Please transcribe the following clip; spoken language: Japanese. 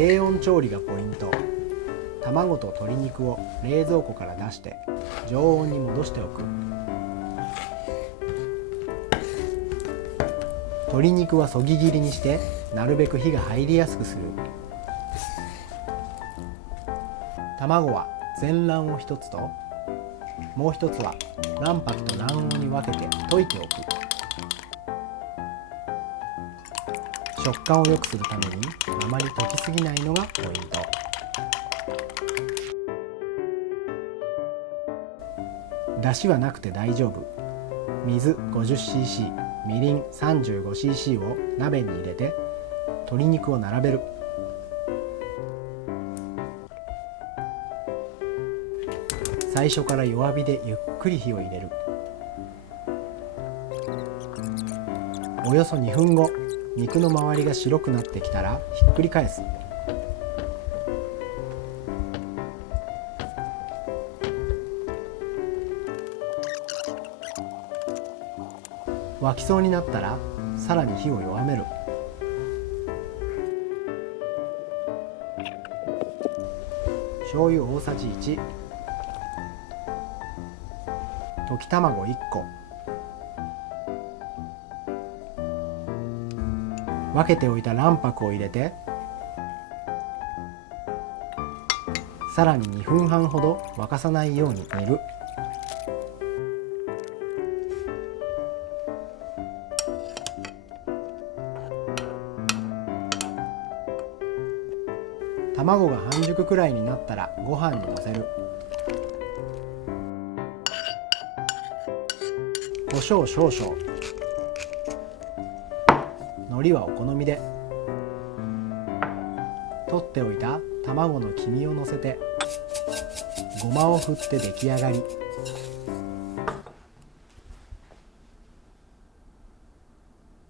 低温調理がポイント。卵と鶏肉を冷蔵庫から出して常温に戻しておく。鶏肉はそぎ切りにしてなるべく火が入りやすくする。卵は全卵を1つともう1つは卵白と卵黄に分けて溶いておく。食感を良くするためにあまり溶きすぎないのがポイント。だしはなくて大丈夫。水 50cc、みりん 35cc を鍋に入れて鶏肉を並べる。最初から弱火でゆっくり火を入れる。およそ2分後、肉の周りが白くなってきたらひっくり返す。沸きそうになったらさらに火を弱める。醤油大さじ1、溶き卵1個、分けておいた卵白を入れてさらに2分半ほど沸かさないように煮る。卵が半熟くらいになったらご飯にのせる。胡椒少々、海苔はお好みで。取っておいた卵の黄身をのせてごまを振って出来上がり。